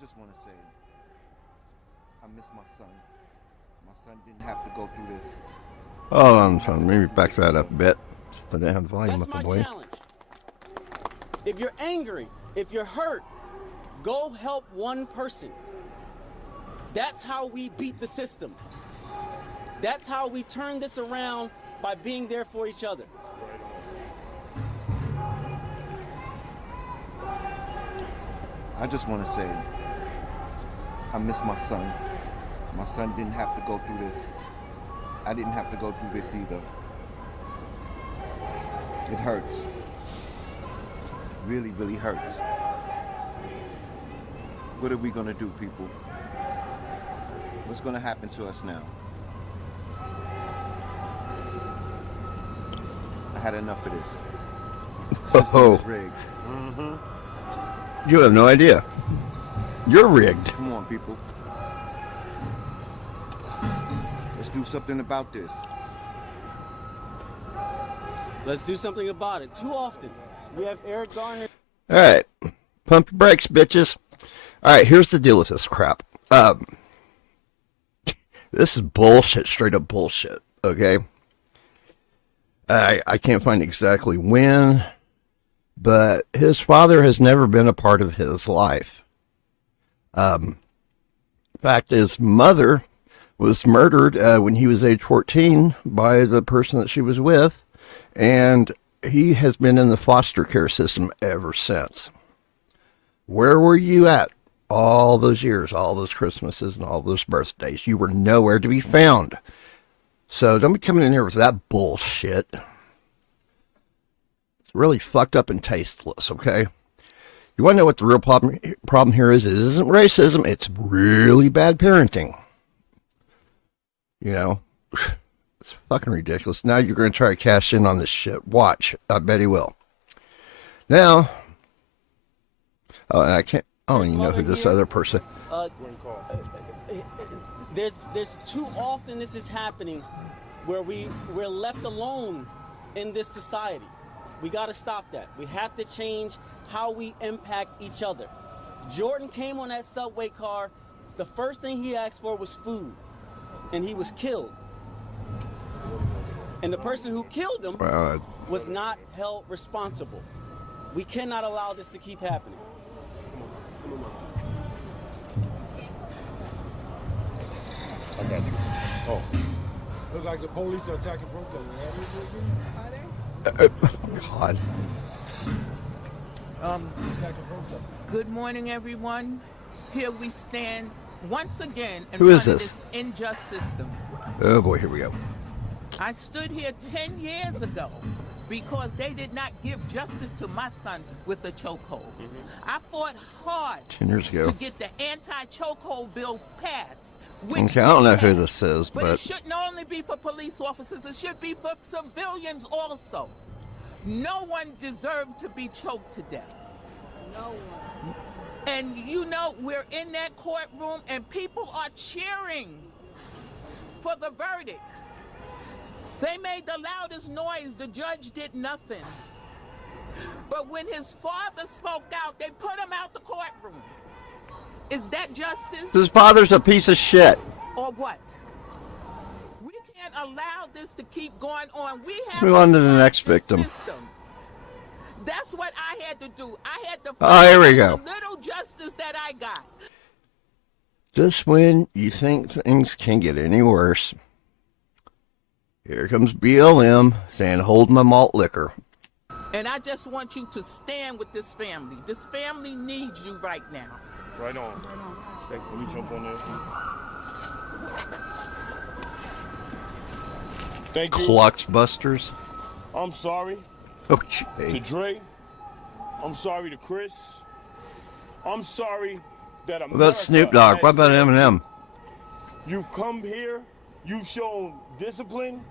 just want to say, I miss my son. My son didn't have to go through this. Hold on, son. Maybe back that up a bit. So they have the volume up That's the my way. challenge. If you're angry, if you're hurt, go help one person. That's how we beat the system. That's how we turn this around, by being there for each other. I just want to say, I miss my son. My son didn't have to go through this. I didn't have to go through this either. It hurts. Really, really hurts. What are we gonna do, people? What's gonna happen to us now? I had enough of this. System is rigged. You have no idea. You're rigged. Come on, people. Let's do something about this. Let's do something about it. Too often, we have Eric Garner. All right. Pump your brakes, bitches. All right, here's the deal with this crap. This is bullshit, straight up bullshit, okay? I can't find exactly when, but his father has never been a part of his life. In fact, his mother was murdered when he was age 14 by the person that she was with, and he has been in the foster care system ever since. Where were you at all those years, all those Christmases, and all those birthdays? You were nowhere to be found. So don't be coming in here with that bullshit. It's really fucked up and tasteless, okay? You want to know what the real problem here is? It isn't racism. It's really bad parenting. You know, it's fucking ridiculous. Now you're going to try to cash in on this shit. Watch. I bet he will. Now, oh, and I don't even know who this other person. There's too often this is happening where we're left alone in this society. We got to stop that. We have to change how we impact each other. Jordan came on that subway car. The first thing he asked for was food, and he was killed. And the person who killed him was not held responsible. We cannot allow this to keep happening. I got you. Oh. Look like the police are attacking protesters. God. Good morning, everyone. Here we stand once again in Who is front this? of this unjust system. Oh boy, here we go. I stood here 10 years ago because they did not give justice to my son with the chokehold. I fought hard 10 years ago. to get the anti-chokehold bill passed. Okay, I don't know who this is, But but it shouldn't only be for police officers. It should be for civilians also. No one deserves to be choked to death. No one. And you know, we're in that courtroom and people are cheering for the verdict. They made the loudest noise. The judge did nothing. But when his father spoke out, they put him out the courtroom. Is that justice? his father's a piece of shit. Or what? We can't allow this to keep going on. Let's move on to the next victim. System. That's what I had to do. I had to Oh, here we go. the little justice that I got. Just when you think things can't get any worse, here comes BLM saying, hold my malt liquor. And I just want you to stand with this family. This family needs you right now. Right on. Hey, can we jump on there? Thank you. Clutch Busters. I'm sorry Okay. to Dre. I'm sorry to Chris. I'm sorry that America. What about Snoop Dogg? What about Eminem? You've come here. You've shown discipline.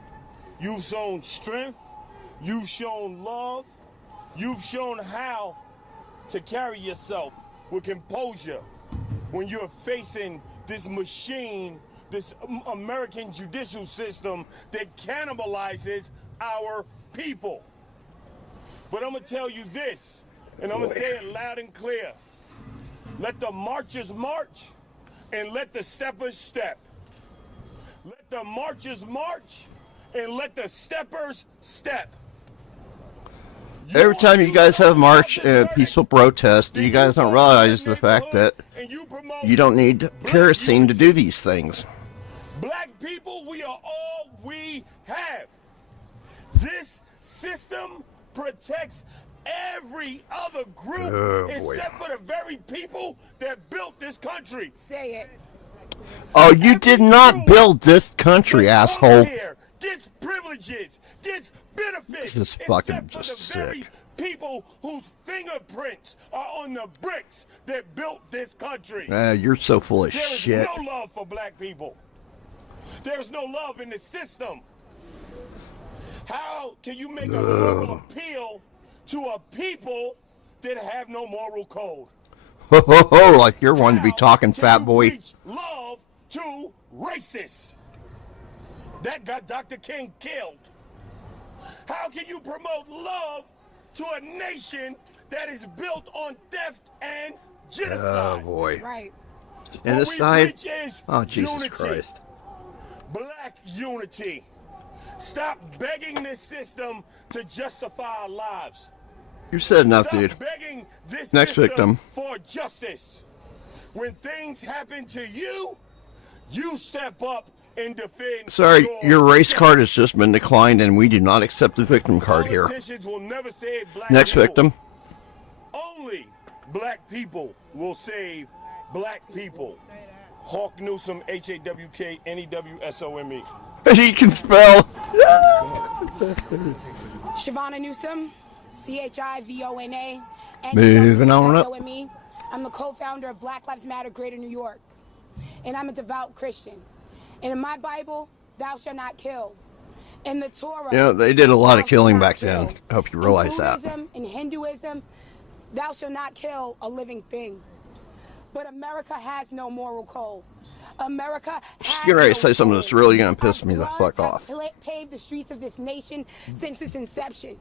You've shown strength. You've shown love. You've shown how to carry yourself with composure when you're facing this machine, this American judicial system that cannibalizes our people. But I'm going to tell you this, and I'm going to say it loud and clear. Let the marchers march and let the steppers step. Let the marchers march and let the steppers step. Every time you guys have march and peaceful protest, you guys don't realize the fact that you don't need kerosene to do these things. Black people, we are all we have. This system protects every other group except for the very people that built this country. Say it. Oh, you did not build this country, asshole. Gets privileges, gets benefits. This is fucking except for just the very sick. people whose fingerprints are on the bricks that built this country. You're so full of There is shit. no love for black people. There's no love in the system. How can you make a moral appeal to a people that have no moral code? Ho ho ho, like you're one to be How talking, can fat you boy. preach love to racists? That got Dr. King killed. How can you promote love to a nation that is built on theft and genocide? Oh boy. Right. And this What we side. preach is Oh Jesus unity. Christ. Black unity. Stop begging this system to justify our lives. You said enough, Stop dude. begging this Next system victim. for justice. When things happen to you, you step up and defend. Sorry, your race card has just been declined, and we do not accept the victim card here. Politicians will never save black Next people. victim. Only black people will save black people. Hawk Newsom, HAWKNEWSOME. He can spell. Shavonna Newsom, CHIVONA. Moving on up. NEWSOME. I'm the co-founder of Black Lives Matter Greater New York. And I'm a devout Christian. And in my Bible, thou shalt not kill. In the Torah, Yeah, they did a lot of thou killing shalt not back then. kill. I hope you realize in that. Buddhism, in Hinduism, thou shalt not kill a living thing. But America has no moral code. America has Get ready to no say something that's code. really gonna piss Our me the bloods fuck have off. Paved the streets of this nation since its inception.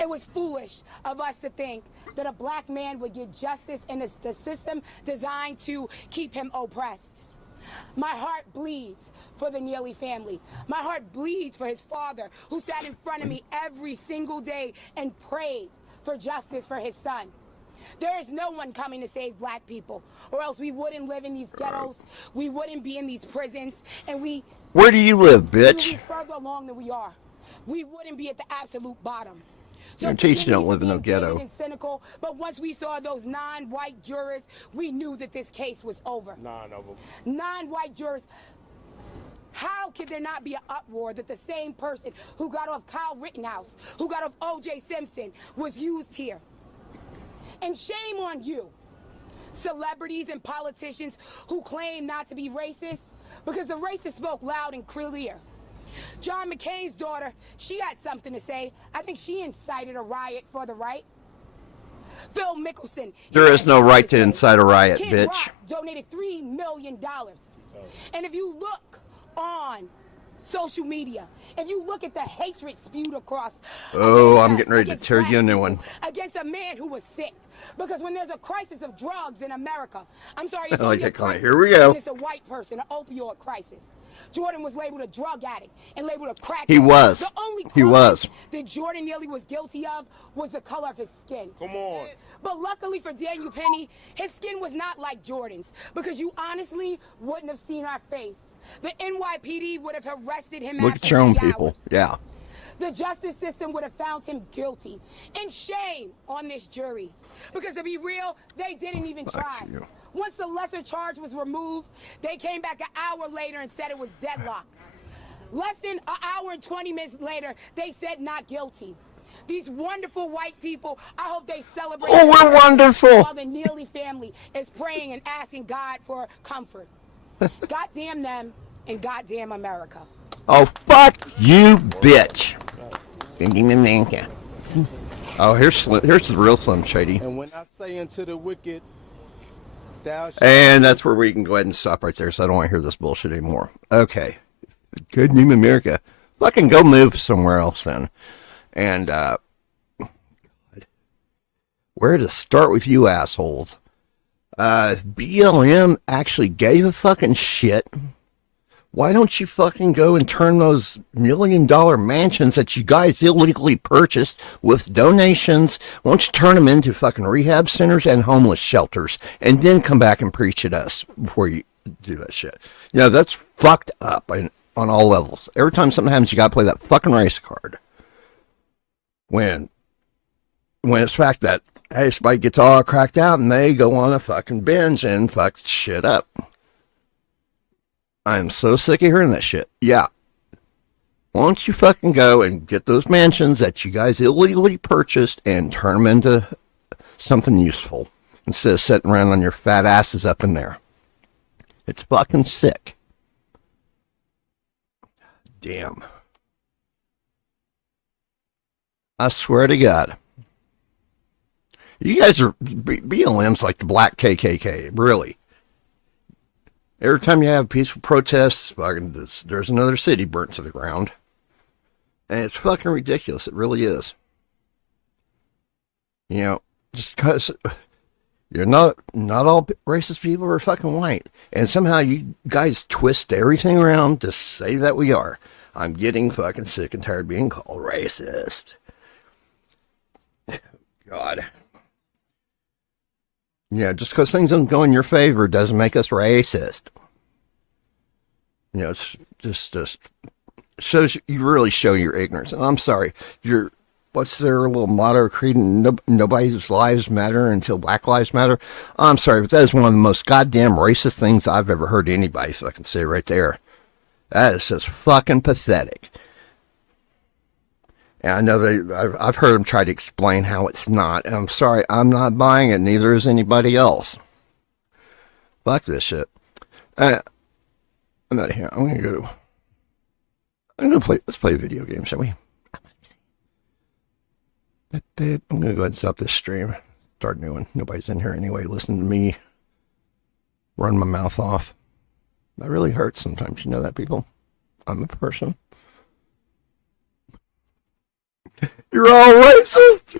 It was foolish of us to think that a black man would get justice in the system designed to keep him oppressed. My heart bleeds for the Neely family. My heart bleeds for his father, who sat in front of me every single day and prayed for justice for his son. There is no one coming to save black people, or else we wouldn't live in these ghettos, we wouldn't be in these prisons, and Where do you live, we would bitch? be further along than we are. We wouldn't be at the absolute bottom. Guarantee you don't live in no forgive me for being ghetto. jaded and cynical, but once we saw those non-white jurors, we knew that this case was over. None of them. Non-white jurors. How could there not be an uproar that the same person who got off Kyle Rittenhouse, who got off O.J. Simpson, was used here? And shame on you, celebrities and politicians who claim not to be racist, because the racists spoke loud and clear. John McCain's daughter, she had something to say. I think she incited a riot for the right. Phil Mickelson. There is no right to incite a riot, Kid bitch. Rock donated $3 million. And if you look on social media, if you look at the hatred spewed across. Oh, against I'm us, getting ready to against tear black you a new people, one. Against a man who was sick. Because when there's a crisis of drugs in America, I'm sorry, it's I like only a that comment. crisis Here we go. when it's a white person, an opioid crisis. Jordan was labeled a drug addict and labeled a crack He addict. was. The only He crime was. that Jordan Neely was guilty of was the color of his skin. Come on. But luckily for Daniel Penny, his skin was not like Jordan's, because you honestly wouldn't have seen our face. The NYPD would have arrested him Look after at your own 3 people. hours. Yeah. The justice system would have found him guilty. And shame on this jury. Because to be real, they didn't even try. you. Once the lesser charge was removed, they came back an hour later and said it was deadlock. Less than an hour and 20 minutes later, they said not guilty. These wonderful white people, I hope they celebrate. Oh, we're wonderful. While the Neely family is praying and asking God for comfort. Goddamn them and goddamn America. Oh, fuck you, bitch. Oh, here's the real Slim Shady. And when I say unto the wicked, thou shalt And that's where we can go ahead and stop right there, so I don't want to hear this bullshit anymore. Okay. Good Name America. Fucking go move somewhere else then. And, where to start with you assholes? BLM actually gave a fucking shit. Why don't you fucking go and turn those $1 million mansions that you guys illegally purchased with donations, why don't you turn them into fucking rehab centers and homeless shelters, and then come back and preach at us before you do that shit? You know, that's fucked up on all levels. Every time something happens, you gotta play that fucking race card. When it's the fact that, hey, somebody gets all cracked out and they go on a fucking binge and fuck shit up. I'm so sick of hearing that shit. Yeah. Why don't you fucking go and get those mansions that you guys illegally purchased and turn them into something useful instead of sitting around on your fat asses up in there. It's fucking sick. Damn. I swear to God. You guys are, BLM's like the black KKK, really. Every time you have peaceful protests, fucking, there's another city burnt to the ground. And it's fucking ridiculous. It really is. You know, just because you're not all racist people are fucking white. And somehow you guys twist everything around to say that we are. I'm getting fucking sick and tired of being called racist. God. Yeah, just because things don't go in your favor doesn't make us racist. You know, it's just shows you really show your ignorance. And I'm sorry, what's their little motto, creed? Nobody's lives matter until Black Lives Matter. I'm sorry, but that is one of the most goddamn racist things I've ever heard anybody fucking say right there. That is just fucking pathetic. And I know I've heard them try to explain how it's not. And I'm sorry, I'm not buying it. Neither is anybody else. Fuck this shit. I'm not here. I'm gonna play. Let's play a video game, shall we? I'm gonna go ahead and stop this stream. Start a new one. Nobody's in here anyway. Listen to me run my mouth off. That really hurts sometimes. You know that, people? I'm a person. You're all racist.